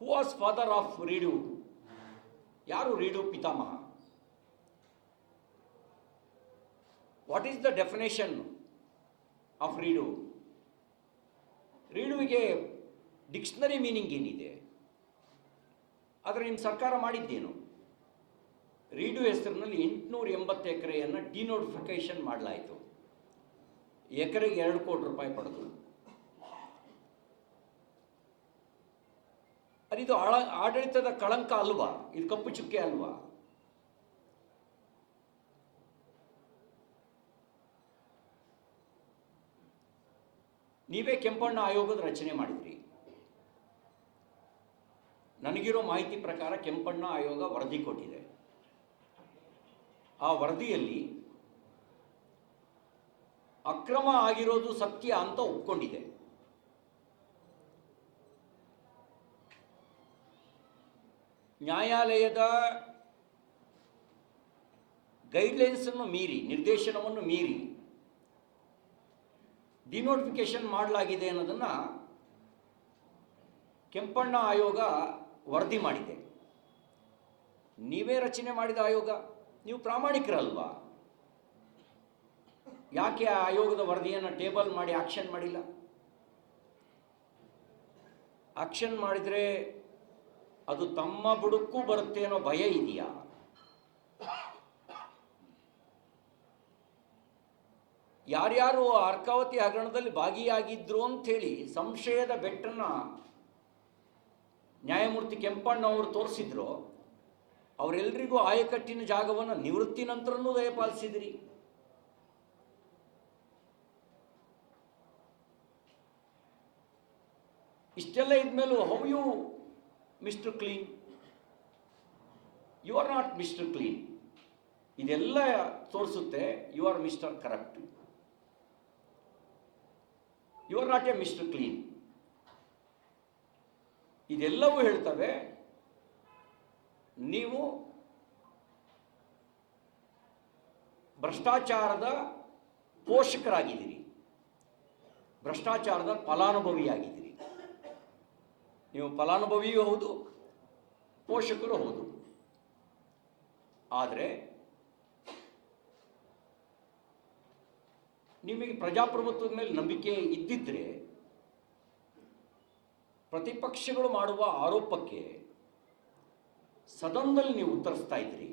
Who was father of reed? ಯಾರು reed ಪಿತಾಮಹ? What is the definition of reed? ರೀಡುವಿಗೆ dictionary meaning ಏನಿದೆ? ಆದರೆ ನಿಮ್ಮ ಸರ್ಕಾರ ಮಾಡಿದ್ದೇನು? ರೀಡು ಹೆಸರಿನಲ್ಲಿ 880 ಎಕರೆಯನ್ನು ಡಿನೋಟಿಫಿಕೇಶನ್ ಮಾಡಲಾಯಿತು. ಎಕರೆಗೆ 2 ಕೋಟಿ ರೂಪಾಯಿ ಪಡೆದು. ಅದಿದು ಆಡಳಿತದ ಕಳಂಕ ಅಲ್ವಾ? ಇದು ಕಪ್ಪು ಚುಕ್ಕೆ ಅಲ್ವಾ? ನೀವೇ ಕೆಂಪಣ್ಣ ಆಯೋಗದ ರಚನೆ ಮಾಡಿದ್ರಿ. ನನಗಿರೋ ಮಾಹಿತಿ ಪ್ರಕಾರ ಕೆಂಪಣ್ಣ ಆಯೋಗ ವರದಿ ಕೊಟ್ಟಿದೆ. ಆ ವರದಿಯಲ್ಲಿ ಅಕ್ರಮ ಆಗಿರೋದು ಸತ್ಯ ಅಂತ ಒಪ್ಕೊಂಡಿದೆ. ನ್ಯಾಯಾಲಯದ ಗೈಡ್ಲೈನ್ಸನ್ನು ಮೀರಿ, ನಿರ್ದೇಶನವನ್ನು ಮೀರಿ ಡಿನೋಟಿಫಿಕೇಶನ್ ಮಾಡಲಾಗಿದೆ ಅನ್ನೋದನ್ನು ಕೆಂಪಣ್ಣ ಆಯೋಗ ವರದಿ ಮಾಡಿದೆ. ನೀವೇ ರಚನೆ ಮಾಡಿದ ಆಯೋಗ, ನೀವು ಪ್ರಾಮಾಣಿಕರಲ್ವಾ? ಯಾಕೆ ಆ ಆಯೋಗದ ವರದಿಯನ್ನು ಟೇಬಲ್ ಮಾಡಿ ಆಕ್ಷನ್ ಮಾಡಿಲ್ಲ? ಆಕ್ಷನ್ ಮಾಡಿದರೆ ಅದು ತಮ್ಮ ಬುಡಕ್ಕೂ ಬರುತ್ತೆ ಅನ್ನೋ ಭಯ ಇದೆಯಾ? ಯಾರ್ಯಾರು ಅರ್ಕಾವತಿ ಹಗರಣದಲ್ಲಿ ಭಾಗಿಯಾಗಿದ್ರು ಅಂಥೇಳಿ ಸಂಶಯದ ಬೆಟ್ಟನ್ನು ನ್ಯಾಯಮೂರ್ತಿ ಕೆಂಪಣ್ಣ ಅವರು ತೋರಿಸಿದ್ರು, ಅವರೆಲ್ಲರಿಗೂ ಆಯಕಟ್ಟಿನ ಜಾಗವನ್ನು ನಿವೃತ್ತಿ ನಂತರನೂ ದಯಪಾಲಿಸಿದ್ರಿ. ಇಷ್ಟೆಲ್ಲ ಇದ್ಮೇಲೂ how you mister clean? You are not mister clean. ಇದೆಲ್ಲ ತೋರಿಸುತ್ತೆ you are mister corrupt. You are not a mister clean. ಇದೆಲ್ಲವೂ ಹೇಳ್ತವೆ ನೀವು ಭ್ರಷ್ಟಾಚಾರದ ಪೋಷಕರಾಗಿದ್ದೀರಿ, ಭ್ರಷ್ಟಾಚಾರದ ಫಲಾನುಭವಿಯಾಗಿದ್ದೀರಿ. ನೀವು ಫಲಾನುಭವಿಯೂ ಹೌದು, ಪೋಷಕರು ಹೌದು. ಆದರೆ ನಿಮಗೆ ಪ್ರಜಾಪ್ರಭುತ್ವದ ಮೇಲೆ ನಂಬಿಕೆ ಇದ್ದಿದ್ದರೆ ಪ್ರತಿಪಕ್ಷಗಳು ಮಾಡುವ ಆರೋಪಕ್ಕೆ ಸದನದಲ್ಲಿ ನೀವು ಉತ್ತರಿಸ್ತಾ ಇದ್ರಿ.